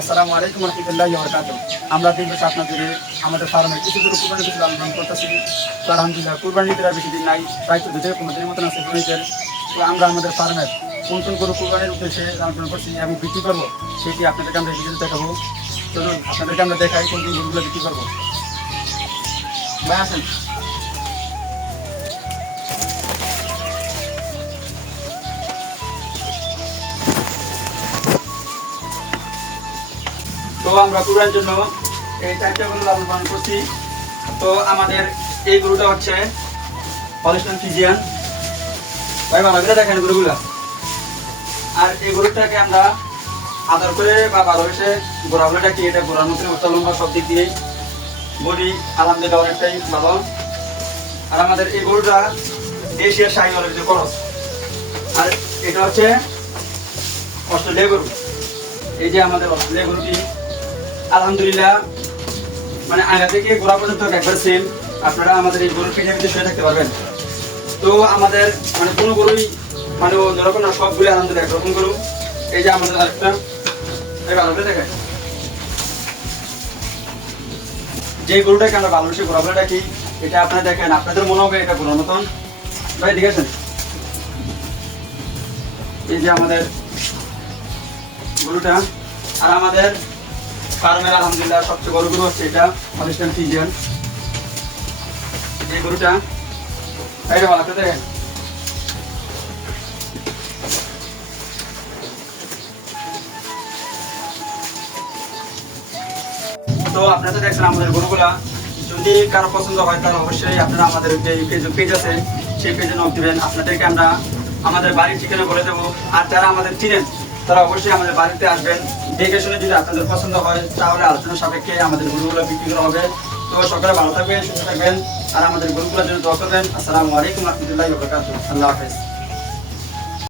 আসসালামু আলাইকুম রহমতুল্লাহি ওয়া বারাকাতুহু। আমরা দীর্ঘ 7 মাস ধরে আমাদের ফার্মে কিছু কিছু কুরবানি কিছু লালন পালন করতেছি। তো আলহামদুলিল্লাহ কুরবানি ঈদের আর বেশি দিন নাই, প্রায় 14 থেকে 15 দিনের মতন আছে কুরবানিদের। তো আমরা আমাদের ফার্মের কোন কোন গরু কুরবানির উদ্দেশ্যে লালন পালন করছি এবং বিক্রি করবো সেটি আপনাদেরকে আমরা ভিডিওতে দেখাবো। চলুন আপনাদেরকে আমরা দেখাই কোন কোন গরুগুলো বিক্রি করবো। ভাই আসেন। তো আমরা কুরবানির জন্য এই 4টা গরু লালন পালন করছি। তো আমাদের এই গরুটা হচ্ছে হলিস্টাইন ফ্রিজিয়ান। ভাই ভালো করে দেখেন গরুগুলা। আর এই গরুটাকে আমরা আদর করে বা ভালোবেসে গোড়াগুলো ডাকি, এটা গোড়ার মধ্যে উচ্চ লম্বা সব দিক দিয়েই বডি আলহামদুলিল্লাহ অনেকটাই ভালো। আর আমাদের এই গরুটা এশিয়ার শাহিওয়ালের ভিতরে খরচ। আর এটা হচ্ছে অস্ট্রেলিয়া গরু। এই যে আমাদের অস্ট্রেলিয়া গরুটি আলহামদুলিল্লাহ মানে আগা থেকে গোড়া পর্যন্ত একবার সেম। আপনারা আমাদের এই গরুর পিঠের ভিতরে শুয়ে থাকতে পারবেন। তো আমাদের মানে কোনো গরুই মানে যেরকম না, সবগুলি আলহামদুলিল্লাহ একরকম গরু। এই যে আমাদের আরেকটা ভালো করে দেখায়, যে গরুটাকে আমরা ভালোবেসে গোড়া বলে ডাকি, এটা আপনারা দেখেন আপনাদের মনে হবে এটা গোড়ার মতন। ভাই ঠিক আছে। এই যে আমাদের গরুটা। আর আমাদের ফার্মের আলহামদুলিল্লাহ সবচেয়ে বড় গরু হচ্ছে এটা হলিস্টাইন ফ্রিজিয়ান। এই গরুটা এটা ভালো করে দেখেন। তো আপনারা তো দেখছেন আমাদের গরুগুলা। যদি কারো পছন্দ হয় তাহলে অবশ্যই আপনারা আমাদের যে পেজ আছে সেই পেজে নক দিবেন। আপনাদেরকে আমরা আমাদের বাড়ির ঠিকানা বলে দেবো। আর যারা আমাদের চিনেন তারা অবশ্যই আমাদের বাড়িতে আসবেন। দেখে শুনে যদি আপনাদের পছন্দ হয় তাহলে আলোচনা সাপেক্ষে আমাদের গরুগুলো বিক্রি করা হবে। তো সকালে ভালো থাকবেন, সুস্থ থাকবেন আর আমাদের গরুগুলোর জন্য দোয়া করবেন। আসসালামু আলাইকুম রহমতুল্লাহি ওয়া বারাকাতুহু। আল্লাহ হাফেজ।